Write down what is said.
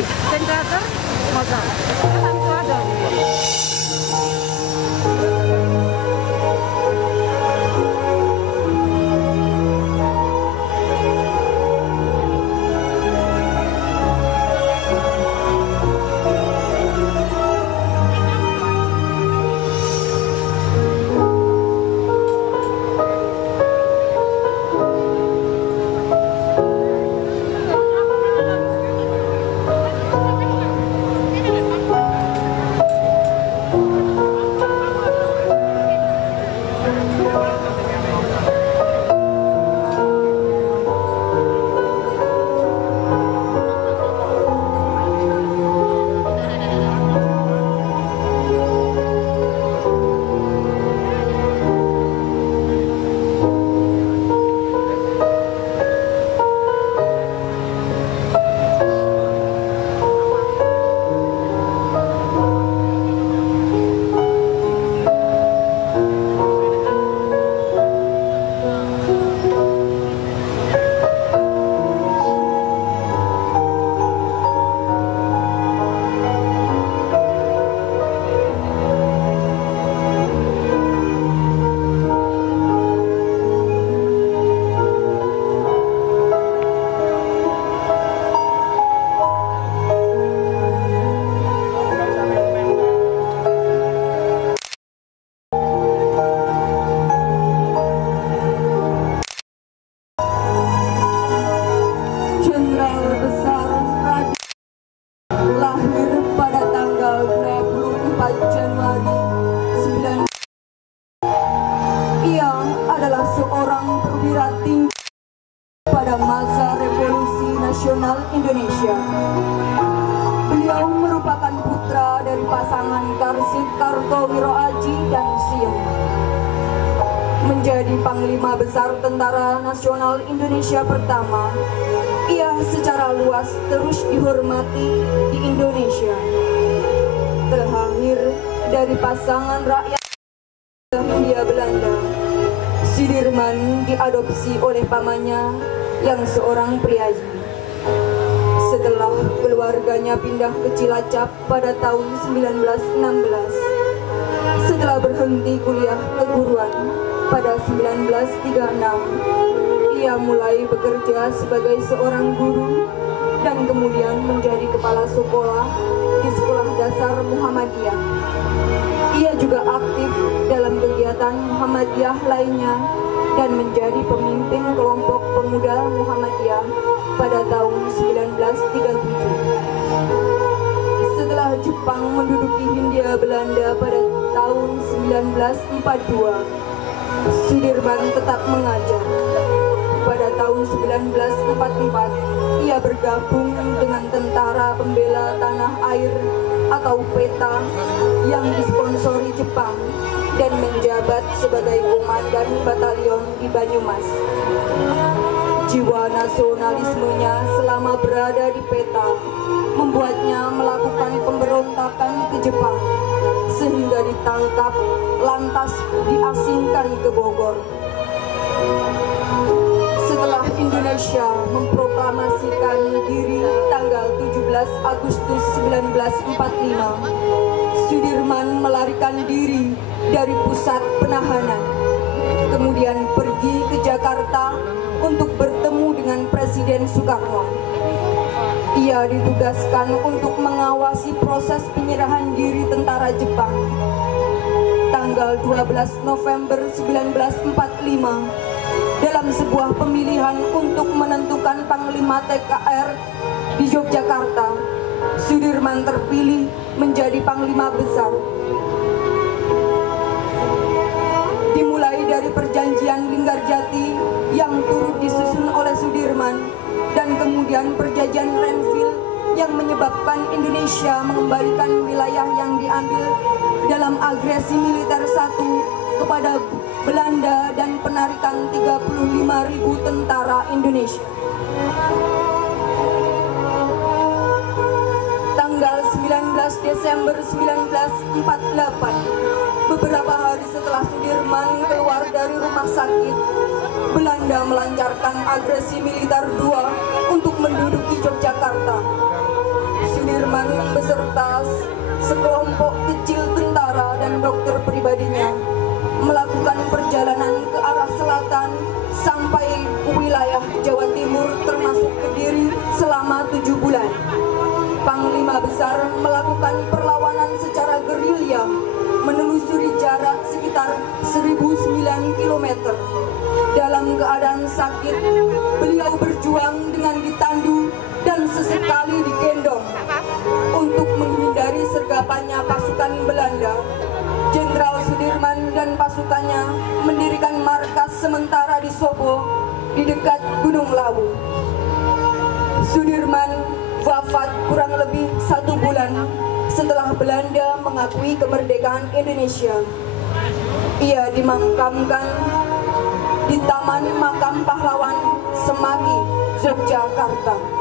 Sing teater masa. Kan itu ada. Indonesia. Beliau merupakan putra dari pasangan Karsit Kartowiro Aji dan Siem. Menjadi Panglima Besar Tentara Nasional Indonesia pertama, ia secara luas terus dihormati di Indonesia. Terlahir dari pasangan rakyat Hindia Belanda, Sudirman diadopsi oleh pamannya yang seorang priayi. Setelah keluarganya pindah ke Cilacap pada tahun 1916, setelah berhenti kuliah keguruan pada 1936, ia mulai bekerja sebagai seorang guru dan kemudian menjadi kepala sekolah di Sekolah Dasar Muhammadiyah. Ia juga aktif dalam kegiatan Muhammadiyah lainnya dan menjadi pemimpin kelompok pemuda Muhammadiyah pada tahun 1937. Setelah Jepang menduduki Hindia Belanda pada tahun 1942, Sudirman tetap mengajar. Pada tahun 1944, ia bergabung dengan Tentara Pembela Tanah Air atau PETA yang disponsori Jepang dan menjabat sebagai komandan batalion di Banyumas. Jiwa nasionalismenya selama berada di PETA membuatnya melakukan pemberontakan ke Jepang sehingga ditangkap lantas diasingkan ke Bogor. Setelah Indonesia memproklamasikan diri tanggal 17 Agustus 1945, Sudirman melarikan diri dari pusat penahanan, kemudian pergi ke Jakarta untuk bertemu dengan Presiden Soekarno. Ia ditugaskan untuk mengawasi proses penyerahan diri tentara Jepang. Tanggal 12 November 1945, dalam sebuah pemilihan untuk menentukan Panglima TKR di Yogyakarta, Sudirman terpilih menjadi Panglima Besar. Dimulai dari perjanjian Linggarjati yang turut disusun oleh Sudirman dan kemudian perjanjian Renville yang menyebabkan Indonesia mengembalikan wilayah yang diambil dalam agresi militer 1 kepada Belanda dan penarikan 35.000 tentara Indonesia. Tanggal 19 Desember 1948, beberapa hari setelah Sudirman keluar dari rumah sakit, Belanda melancarkan agresi militer 2 untuk menduduki Yogyakarta. Sudirman beserta sekelompok kecil tentara dan dokter pribadinya melakukan perjalanan ke arah selatan sampai ke wilayah Jawa Timur termasuk Kediri selama 7 bulan. Panglima Besar melakukan perlawanan secara gerilya menelusuri jarak sekitar 1009 km. Dalam keadaan sakit, beliau berjuang dengan ditandu dan sesekali digendong. Untuk menghindari sergapannya pasukan Belanda, Jenderal Sudirman dan pasukannya mendirikan markas sementara di Sobo di dekat Gunung Lawu. Sudirman wafat kurang lebih 1 bulan setelah Belanda mengakui kemerdekaan Indonesia. Ia dimakamkan di Taman Makam Pahlawan Semagi, Yogyakarta.